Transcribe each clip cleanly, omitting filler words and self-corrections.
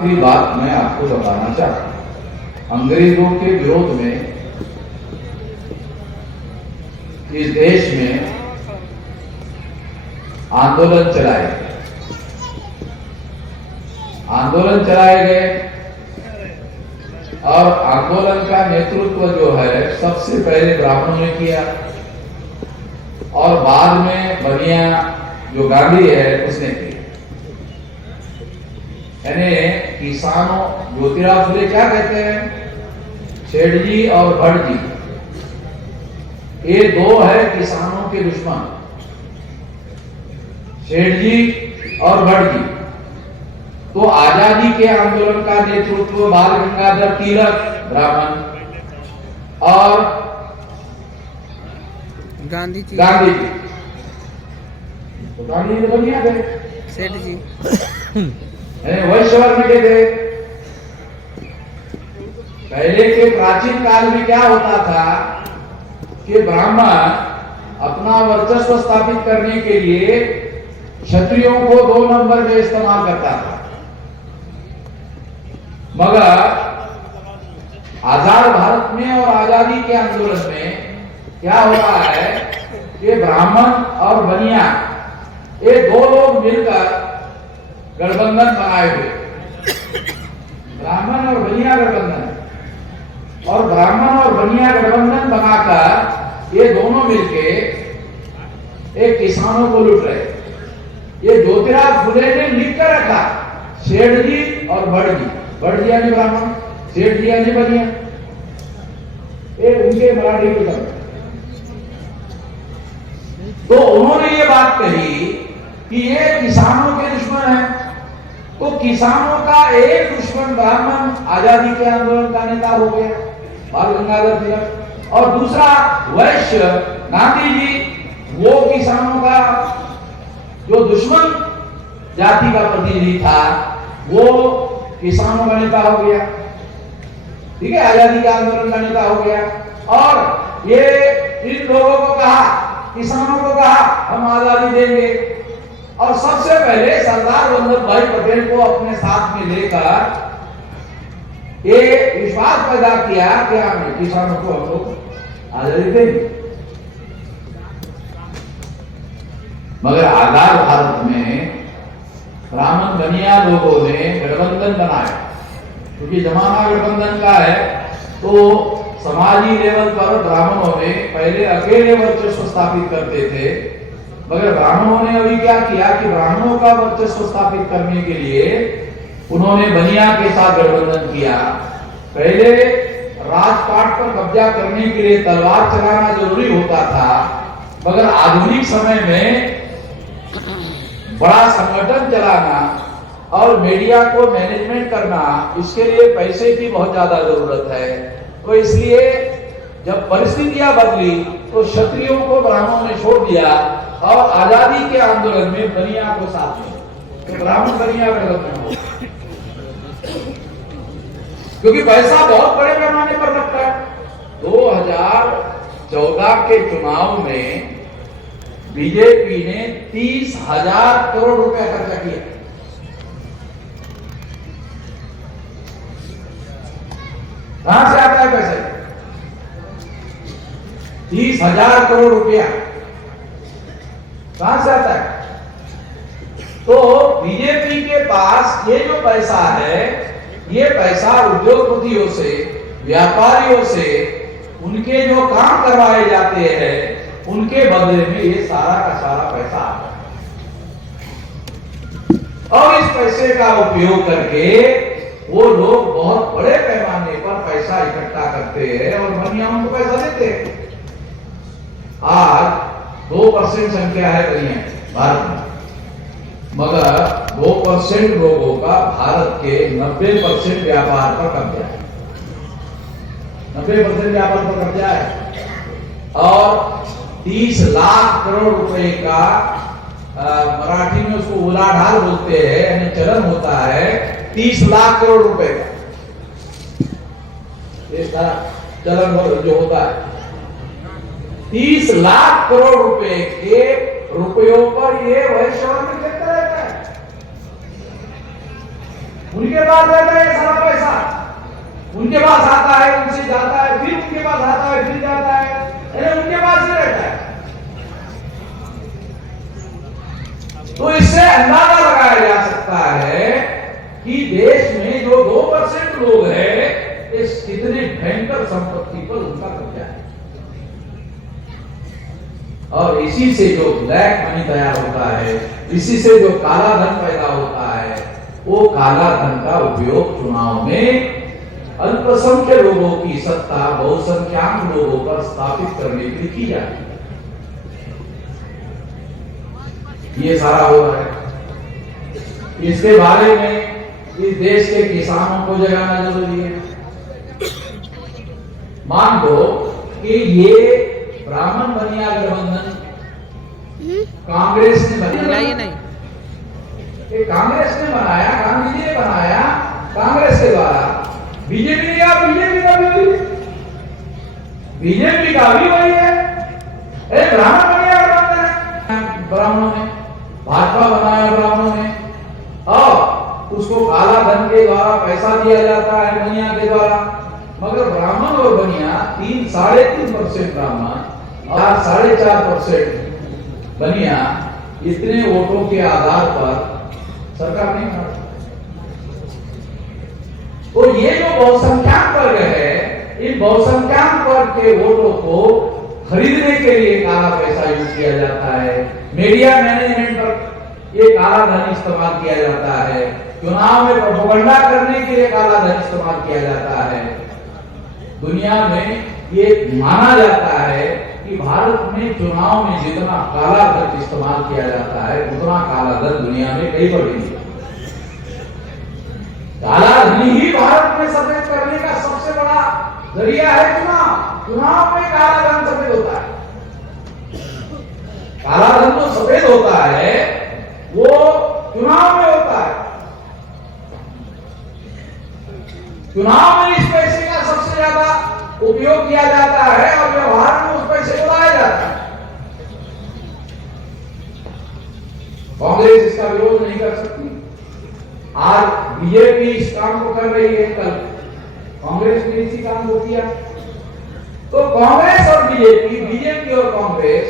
आखिरी बात मैं आपको बताना चाहता हूं, अंग्रेजों के विरोध में इस देश में आंदोलन चलाए गए और आंदोलन का नेतृत्व जो है सबसे पहले ब्राह्मणों ने किया और बाद में बनिया जो गांधी है उसने किया। यानी किसानों, ज्योतिराव फुले क्या कहते हैं, सेठ जी और भट्ट जी, ये दो है किसानों के दुश्मन, सेठ जी और भट्ट जी। तो आजादी के आंदोलन का नेतृत्व बाल गंगाधर तिलक ब्राह्मण और गांधी जी तो गांधी जी बनिया थे, सेठ जी वैश्य वर्ण के थे। पहले के प्राचीन काल में क्या होता था कि ब्राह्मण अपना वर्चस्व स्थापित करने के लिए क्षत्रियों को 2 नंबर में इस्तेमाल करता था, मगर आजाद भारत में और आजादी के आंदोलन में क्या हो रहा है कि ब्राह्मण और बनिया ये दो लोग मिलकर गठबंधन बनाए हुए, ब्राह्मण और बनिया गठबंधन, और ब्राह्मण और बनिया गठबंधन बनाकर ये दोनों मिलके एक किसानों को लूट रहे। ये ज्योतिराव फुले ने लिख कर रखा, सेठ जी और भट्ट जी यानी ब्राह्मण, सेठ जी यानी बनिया, ये उनके मराठी की तरफ। तो उन्होंने ये बात कही कि ये किसानों के दुश्मन है। तो किसानों का एक दुश्मन ब्राह्मण आजादी के आंदोलन का नेता हो गया बाल गंगाधर तिलक, और दूसरा वैश्य गांधी जी, वो किसानों का जो दुश्मन जाति का प्रतिनिधि था वो किसानों का नेता हो गया। ठीक है, आजादी के आंदोलन का नेता हो गया। और ये इन लोगों को कहा, किसानों को कहा हम आजादी देंगे, और सबसे पहले सरदार वल्लभ भाई पटेल को अपने साथ में लेकर ये विश्वास पैदा किया कि हम किसानों को हम लोग आजादी देंगे। मगर आजाद भारत में ब्राह्मण बनिया लोगों ने गठबंधन बनाया, क्योंकि जमाना गठबंधन का है। तो समाजी लेवल पर ब्राह्मणों ने पहले अकेले वर्चस्व स्थापित करते थे, मगर ब्राह्मणों ने अभी क्या किया कि ब्राह्मणों का वर्चस्व स्थापित करने के लिए उन्होंने बनिया के साथ गठबंधन किया। पहले राजपाट पर कब्जा करने के लिए तलवार चलाना जरूरी होता था, मगर आधुनिक समय में बड़ा संगठन चलाना और मीडिया को मैनेजमेंट करना, इसके लिए पैसे की बहुत ज्यादा जरूरत है। तो इसलिए जब परिस्थितियां बदली तो क्षत्रियों को ब्राह्मणों ने छोड़ दिया और आजादी के आंदोलन में बनिया को साथ में, तो ब्राह्मण बनिया गठबंधन हो, क्योंकि पैसा बहुत बड़े पैमाने पर लगता है। 2014 के चुनाव में बीजेपी ने 30,000 करोड़ रुपए खर्चा किया। कहां से आता है पैसे? 30,000 करोड़ रुपया कहां से आता है? तो बीजेपी के पास ये जो पैसा है, ये पैसा उद्योगपतियों से, व्यापारियों से, उनके जो काम करवाए जाते हैं उनके बदले में ये सारा का सारा पैसा आता है। और इस पैसे का उपयोग करके वो लोग बहुत बड़े पैमाने पर पैसा इकट्ठा करते हैं और बनियाओं को पैसा देते हैं। आज 2% संख्या है बनिया भारत में, मगर 2% लोगों का भारत के 90% व्यापार पर कब्जा है। 90% व्यापार पर कब्जा है और 30 लाख करोड़ रुपए का मराठी में उसको उलाढाल बोलते हैं, यानी चलन होता है 30 लाख करोड़ रुपए का, ये सारा चलन जो होता है 30 लाख करोड़ रुपए के रुपयों पर ये वैश्य वर्ग चलता रहता है। उनके उनके पास रहता है सारा पैसा, उनके पास आता है, उनसे जाता है, फिर उनके पास आता है, फिर जाता है, उनके पास ही रहता है। तो इससे अंदाजा लगाया जा सकता है कि देश में जो 2% लोग हैं, इस कितने भयंकर संपत्ति पर उनका कब्जा है। और इसी से जो ब्लैक मनी तैयार होता है, इसी से जो काला धन पैदा होता है, वो काला धन का उपयोग चुनाव में अल्पसंख्यक लोगों की सत्ता बहुसंख्यक लोगों पर स्थापित करने के लिए की जाती है। ये सारा हो रहा है। इसके बारे में इस देश के किसानों को जगाना जरूरी है। मान लो कि ये ब्राह्मण बनिया गठबंधन कांग्रेस ने बनाया, नहीं कांग्रेस ने बनाया, गांधी जी ने बनाया कांग्रेस के द्वारा। बीजेपी ने कहा बीजेपी का भी वही है, ब्राह्मण बनिया गठबंधन ब्राह्मणों ने, भाजपा बनाया ब्राह्मणों ने, और उसको काला धन के द्वारा पैसा दिया जाता है बनिया के द्वारा। मगर ब्राह्मण और बनिया 3-3.5% ब्राह्मण और 4.5% बनिया, इतने वोटों के आधार पर सरकार नहीं बना। तो ये जो बहुसंख्यक वर्ग है, इन बहुसंख्यक वर्ग के वोटों को खरीदने के लिए काला पैसा यूज किया जाता है, मीडिया मैनेजमेंट पर ये काला धन इस्तेमाल किया जाता है, चुनाव में प्रोपेगेंडा करने के लिए काला धन इस्तेमाल किया जाता है। दुनिया में ये माना जाता है कि भारत में चुनाव में जितना काला धन इस्तेमाल किया जाता है, उतना काला धन दुनिया में कहीं पर नहीं है। काला धन ही भारत में सफेद करने का सबसे बड़ा जरिया है चुनाव। चुनाव में काला धन सफेद होता है। काला धन जो सफेद होता है वो चुनाव में होता है। चुनाव में इस पैसे का सबसे ज्यादा उपयोग किया जाता है और व्यवहार में उस पैसे को लाया जाता है। कांग्रेस इसका विरोध नहीं कर सकती। आज बीजेपी इस काम को कर रही है, कल कांग्रेस ने इसी काम को किया। तो कांग्रेस और बीजेपी और कांग्रेस,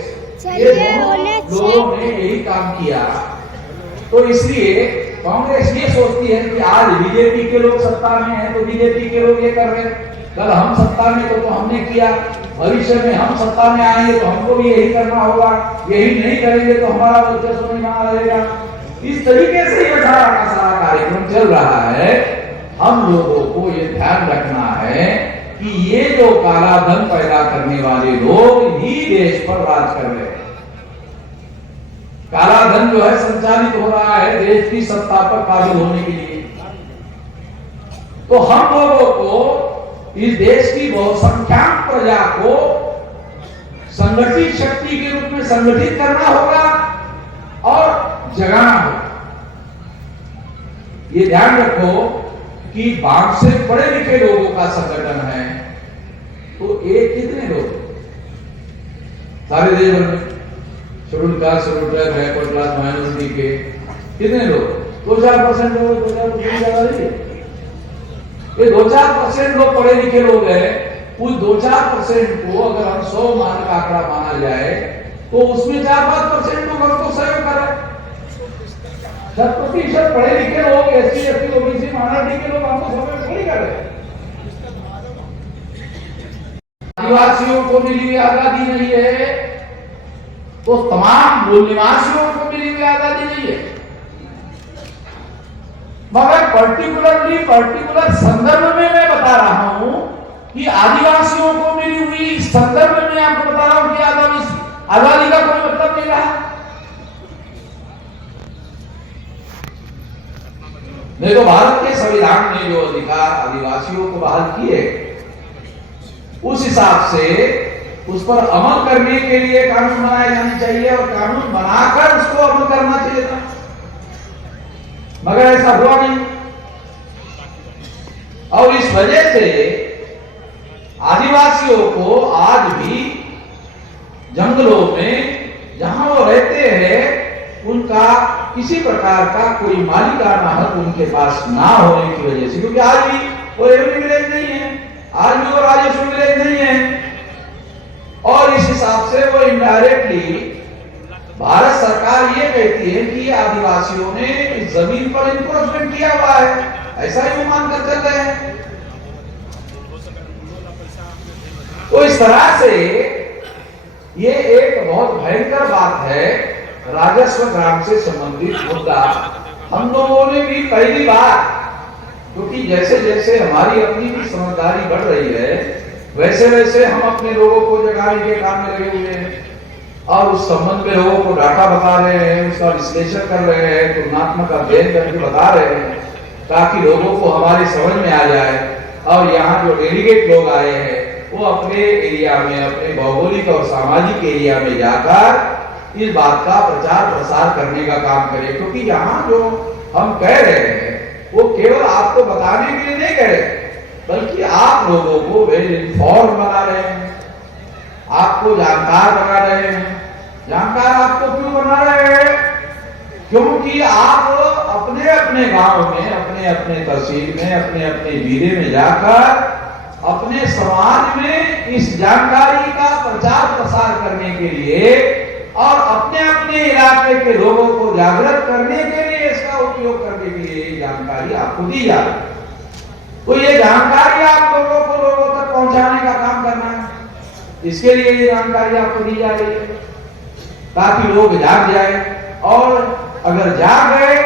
ये दोनों लोगों ने यही काम किया। तो इसलिए कांग्रेस ये सोचती है कि आज बीजेपी के लोग सत्ता में हैं तो बीजेपी के लोग ये कर रहे हैं, कल हम सत्ता में तो हमने किया, भविष्य में हम सत्ता में आएंगे तो हमको भी यही करना होगा, यही नहीं करेंगे तो हमारा वर्चस्व नहीं बना रहेगा। इस तरीके से ये सारा कार्यक्रम चल रहा है। हम लोगों को ये ध्यान रखना है कि ये जो काला धन पैदा करने वाले लोग ही देश पर राज कर रहे हैं। काला धन जो है संचालित हो रहा है देश की सत्ता पर काबिज होने के लिए। तो हम लोगों को इस देश की बहुसंख्यक प्रजा को संगठित शक्ति के रूप में संगठित करना होगा और जगाना होगा। ये ध्यान रखो कि 5 से पढ़े लिखे लोगों का संगठन है तो एक कितने लोग सारे देश भर में, schedule caste, schedule tribe, backward class, minority के कितने लोग 2-4% लोग, 2-4% ज्यादा नहीं है। ये 2-4% लोग पढ़े लिखे लोग हैं। उस 2-4% को अगर हम 100 मान का आंकड़ा माना जाए तो उसमें 4-5% लोग हमको सहयोग कर रहे हैं। 60% पढ़े लिखे लोग, एससी, एसटी, ओबीसी, माइनॉरिटी के लोग हमको सहयोग थोड़ी कर रहे हैं। आदिवासियों को मिली हुई आजादी नहीं है तो तमाम मूल निवासियों को मिली हुई आजादी नहीं है। मगर पर्टिकुलर संदर्भ में मैं बता रहा हूं कि आदिवासियों को मिली हुई इस संदर्भ में आपको बता रहा हूं कि आजादी का कोई मतलब नहीं रहा। नहीं तो भारत के संविधान ने जो अधिकार आदिवासियों को बहाल किए उस हिसाब से उस पर अमल करने के लिए कानून बनाए जाने चाहिए और कानून बनाकर उसको अमल करना चाहिए था, मगर ऐसा हुआ नहीं। और इस वजह से आदिवासियों को आज भी जंगलों में जहां वो रहते हैं उनका किसी प्रकार का कोई मालिकाना हक उनके पास ना होने की वजह से, क्योंकि आज भी वो रेवेन्यू विलेज नहीं है, आज भी वो राजस्व विलेज नहीं है, और इस हिसाब से वो इनडायरेक्टली भारत सरकार ये कहती है कि आदिवासियों ने इस जमीन पर इंक्रोचमेंट किया हुआ है, ऐसा ही वो मानकर चल रहे हैं। तो इस तरह से ये एक बहुत भयंकर बात है, राजस्व ग्राम से संबंधित मुद्दा। हम लोगों ने भी पहली बार, क्योंकि जैसे जैसे हमारी अपनी भी समझदारी बढ़ रही है, वैसे वैसे हम अपने लोगों को जगाने के काम में लगे हुए हैं और उस संबंध में लोगों को डाटा बता रहे हैं, उसका विश्लेषण कर रहे हैं, तुलनात्मक अध्ययन करके बता रहे हैं, ताकि लोगों को हमारी समझ में आ जाए। और यहाँ जो डेलीगेट लोग आए हैं वो अपने एरिया में, अपने भौगोलिक और सामाजिक एरिया में जाकर इस बात का प्रचार प्रसार करने का काम करें, क्योंकि यहाँ जो हम कह रहे हैं वो केवल आपको बताने के लिए नहीं कह रहे, बल्कि आप लोगों को वेल इन्फॉर्म बना रहे हैं, आपको जानकार बना रहे हैं। जानकार आपको क्यों बना रहे हैं? क्योंकि आप अपने अपने गांव में, अपने अपने तहसील में, अपने अपने जिले में जाकर अपने समाज में इस जानकारी का प्रचार प्रसार करने के लिए और अपने अपने इलाके के लोगों को जागृत करने के लिए, इसका उपयोग करने के लिए जानकारी आपको दी जा रही है। तो ये जानकारी आप लोगों को लोगों तक पहुंचाने का काम करना है, इसके लिए ये जानकारी आपको दी जा रही है, ताकि लोग जाग जाए, और अगर जाग गए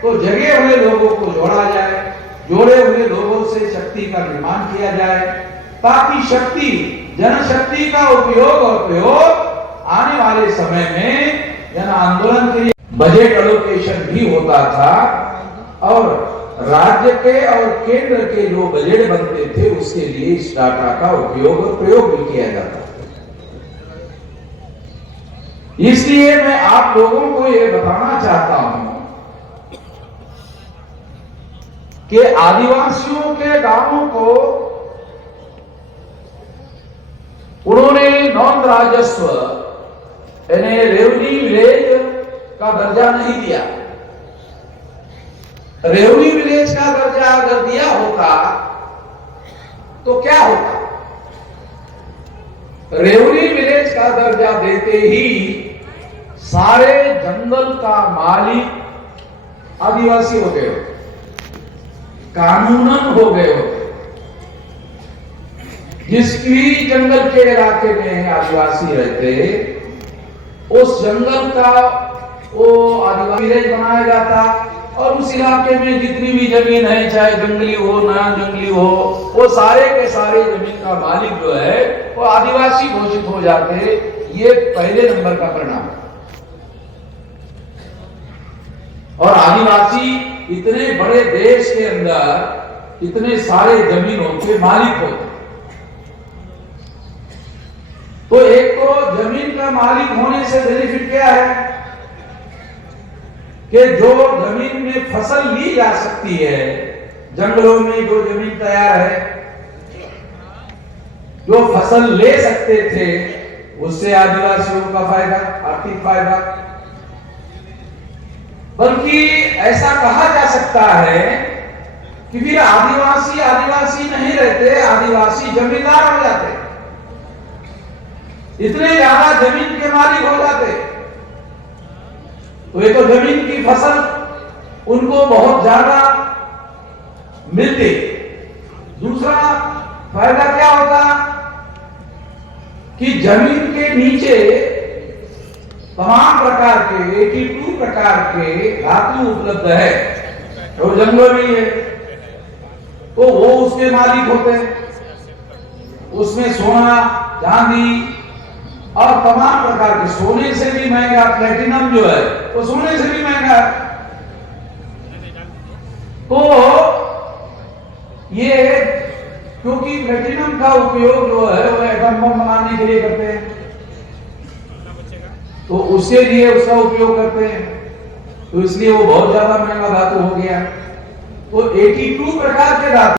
तो जगे हुए लोगों को जोड़ा जाए, जोड़े हुए लोगों से शक्ति का निर्माण किया जाए, ताकि शक्ति, जनशक्ति का उपयोग और प्रयोग आने वाले समय में जन आंदोलन के लिए बजट एलोकेशन भी होता था, और राज्य के और केंद्र के जो बजट बनते थे उसके लिए इस डाटा का उपयोग और प्रयोग भी किया जाता था। इसलिए मैं आप लोगों को यह बताना चाहता हूं कि आदिवासियों के गांवों को उन्होंने नॉन राजस्व यानी रेवन्यू विलेज का दर्जा नहीं दिया। रेवन्यू विलेज का दर्जा अगर दिया होता तो क्या होता? रेवन्यू विलेज का दर्जा देते ही सारे जंगल का मालिक आदिवासी हो गए होते, कानूनन हो गए होते। जिस भी जंगल के इलाके में आदिवासी रहते, उस जंगल का वो आदिवासी विलेज बनाया जाता, और उस इलाके में जितनी भी जमीन है, चाहे जंगली हो ना जंगली हो, वो सारे के सारे जमीन का मालिक जो है वो आदिवासी घोषित हो जाते। ये पहले नंबर का परिणाम। और आदिवासी इतने बड़े देश के अंदर इतने सारे जमीनों के मालिक होते, तो एक तो जमीन का मालिक होने से बेनिफिट क्या है कि जो जमीन में फसल ली जा सकती है, जंगलों में जो जमीन तैयार है, जो फसल ले सकते थे, उससे आदिवासियों का फायदा, आर्थिक फायदा। बल्कि ऐसा कहा जा सकता है कि फिर आदिवासी आदिवासी नहीं रहते, आदिवासी जमींदार हो जाते, इतने ज्यादा जमीन के मालिक हो जाते। तो ये तो जमीन की फसल उनको बहुत ज्यादा मिलती। दूसरा फायदा क्या होता कि जमीन के नीचे तमाम प्रकार के 82 प्रकार के धातु उपलब्ध है, और जंगलों में है, तो वो उसके मालिक होते हैं। उसमें सोना, चांदी और तमाम प्रकार के, सोने से भी महंगा प्लेटिनम जो है वो सोने से भी महंगा है। तो ये क्योंकि प्लेटिनम का उपयोग जो है वो एटम बम बनाने के लिए करते हैं, तो उसके लिए उसका उपयोग करते हैं, तो इसलिए वो बहुत ज्यादा महंगा धातु हो गया। तो 82 प्रकार के धातु